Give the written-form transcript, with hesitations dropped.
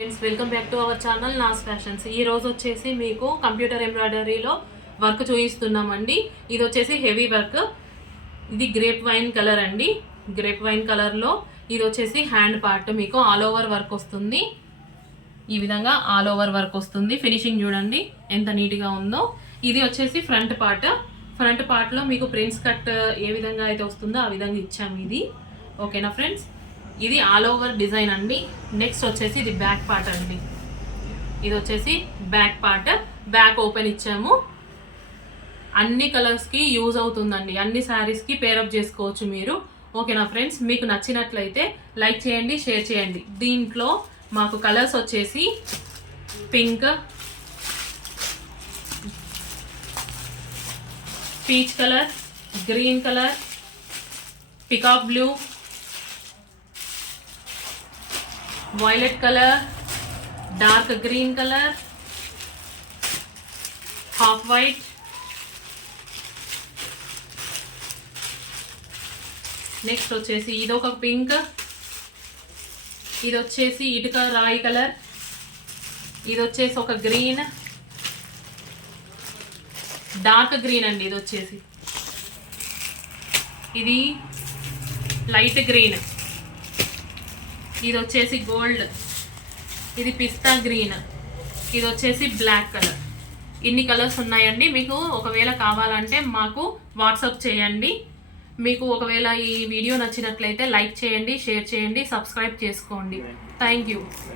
Friends welcome back to our channel Naa's fashions. ఈ రోజు వచ్చేసి మీకు కంప్యూటర్ ఎంబ్రాయిడరీలో వర్క్ చూపిస్తున్నామండి. ఇది వచ్చేసి హెవీ వర్క్. ఇది గ్రేప్ వైన్ కలర్ అండి. గ్రేప్ వైన్ కలర్లో ఇది వచ్చేసి హ్యాండ్ పార్ట్. మీకు ఆల్ ఓవర్ వర్క్ వస్తుంది. ఈ విధంగా ఆల్ ఓవర్ వర్క్ వస్తుంది. ఫినిషింగ్ చూడండి ఎంత నీట్గా ఉందో. ఇది వచ్చేసి ఫ్రంట్ పార్ట్. ఫ్రంట్ పార్ట్లో మీకు ప్రిన్స్ కట్ ఏ విధంగా అయితే వస్తుందో ఆ విధంగా ఇచ్చాము. ఇది ఓకేనా ఫ్రెండ్స్. ఇది ఆల్ ఓవర్ డిజైన్ అండి. నెక్స్ట్ వచ్చేసి ఇది బ్యాక్ పార్ట్ అండి. ఇది వచ్చేసి బ్యాక్ పార్ట్. బ్యాక్ ఓపెన్ ఇచ్చాము. అన్ని కలర్స్కి యూజ్ అవుతుందండి. అన్ని శారీస్కి పేరప్ చేసుకోవచ్చు మీరు. ఓకేనా ఫ్రెండ్స్. మీకు నచ్చినట్లయితే లైక్ చేయండి, షేర్ చేయండి. దీంట్లో మాకు కలర్స్ వచ్చేసి pink, peach colour, green colour, peacock blue, violet color, dark green color, half white, next వచ్చేసి ఇది ఒక పింక్, ఇది వచ్చేసి ఇటుక రాయి కలర్, ఇది వచ్చేసి ఒక గ్రీన్, డార్క్ గ్రీన్ అండి. ఇది వచ్చేసి ఇది లైట్ గ్రీన్, ఇది వచ్చేసి గోల్డ్, ఇది పిస్తా గ్రీన్, ఇది వచ్చేసి బ్లాక్ కలర్. ఇన్ని కలర్స్ ఉన్నాయండి. మీకు ఒకవేళ కావాలంటే మాకు వాట్సాప్ చేయండి. మీకు ఒకవేళ ఈ వీడియో నచ్చినట్లయితే లైక్ చేయండి, షేర్ చేయండి, సబ్స్క్రైబ్ చేసుకోండి. Thank you.